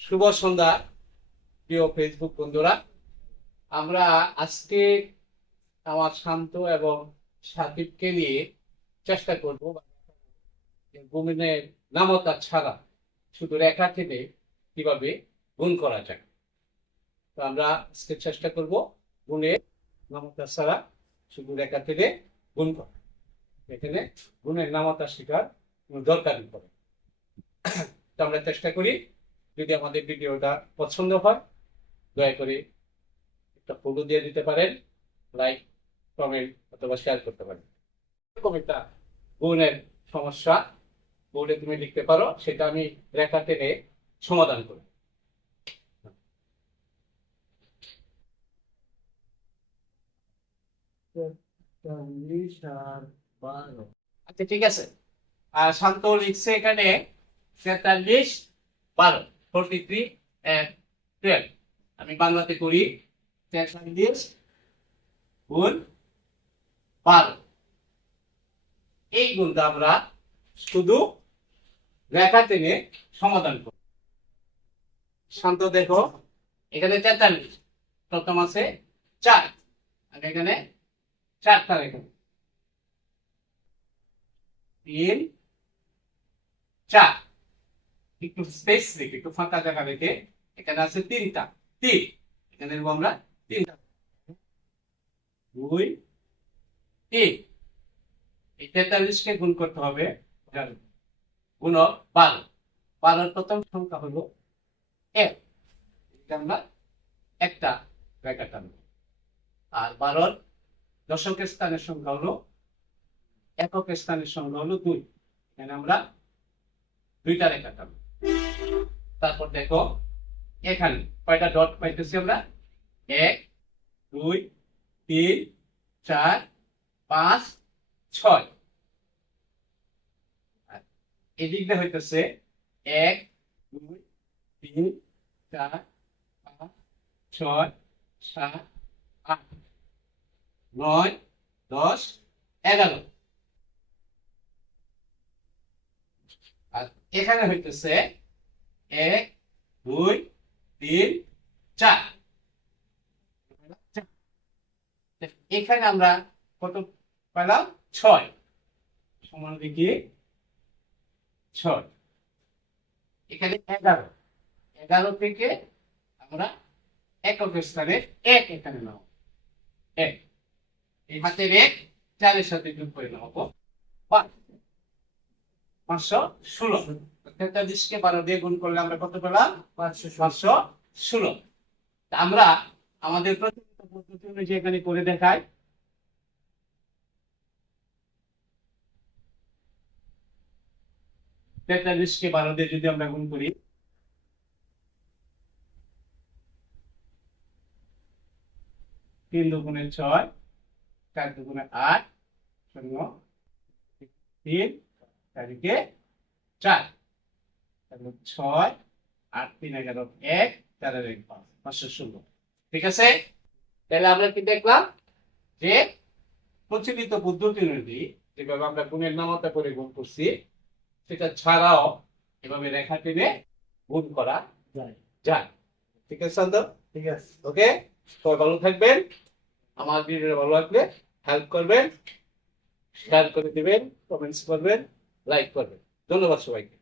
শুভ সন্ধ্যা প্রিয় ফেসবুক বন্ধুরা। আমরা আজকে আমার শান্ত এবং সাকিবকে নিয়ে চেষ্টা করব গুণের নামতা ছাড়া শুধু রেখা টেনে কিভাবে গুণ করা যায়। তো আমরা আজকে চেষ্টা করব গুণের নামতা ছাড়া শুধু রেখা টেনে গুণ করা। এখানে গুণের নামতা শেখার কোনো দরকারই পড়ে। তো আমরা চেষ্টা করি। যদি আমাদের ভিডিওটা পছন্দ হয় দয়া করে একটা ফলো দিয়ে দিতে পারেন, লাইক, কমেন্ট অথবা শেয়ার করতে পারেন। এরকম একটা গুণের সমস্যা বোর্ডে তুমি লিখতে পারো, সেটা আমি রেখা টেনে সমাধান করি। আচ্ছা, ঠিক আছে। আর শান্ত লিখছে এখানে 43 12, 43 and 12। আমি বাংলাতে করি 43 গুণ 12। এই গুণটা আমরা শুধু রেখা টেনে সমাধান করি। শান্ত দেখো, এখানে 43, প্রথম আছে 4, আর এখানে 4টা রেখা, 3 4। একটু স্পেস রেখে, একটু ফাঁকা জায়গা রেখে এখানে আছে 3টা 3, এখানে নেবো আমরা 3টা, 2 3। এই 43কে গুণ করতে হবে গুণক 12। 12 প্রথম সংখ্যা হলো 1, আমরা একটা রেখা টানব। আর 12 দশকের স্থানের সংখ্যা হলো, একক স্থানের সংখ্যা হলো 2, এখানে আমরা 2টা রেখা টানব। তারপর দেখো এখানে কয়টা ডট পাইতেছি আমরা, 1 2 3 4 5 6। এদিক দিয়ে হইতেছে 1 2 3 4 5 6 7 8 9 10 11। আর এখানে হইতেছে 1 2 3 4। এখানে আমরা কত পেলাম, 6। সমান দেখি 6। এখানে 11, 11 থেকে আমরা একক স্থানে 1 এখানে নাও, 1 এই হাতের 1 4-এর সাথে যোগ করে নাও, 516। 43কে 12 দিয়ে গুণ করলে আমরা কত পেলাম, 516। আমরা আমাদের প্রচলিত পদ্ধতি অনুযায়ী এখানে করে দেখাই। 43কে 12 দিয়ে যদি আমরা গুণ করি, 3 দুগুণে 6, 4 দুগুণে 8, 0 3 4 4, 6 8 3 11 1 4 1 5 516। ঠিক আছে। তাহলে আমরা কি দেখলাম যে প্রচলিত পদ্ধতি অনুযায়ী যেভাবে আমরা গুণের নামতা করে গুণ করছি, সেটা ছাড়াও এভাবে রেখা টেনে গুণ করা যায়। ঠিক আছে শান্ত? ঠিক আছে, ওকে। সবাই ভালো থাকবেন। আমার ভিডিও ভালো লাগলে হেল্প করবেন, শেয়ার করে দিবেন, কমেন্টস করবেন, লাইক করবেন। ধন্যবাদ সবাইকে।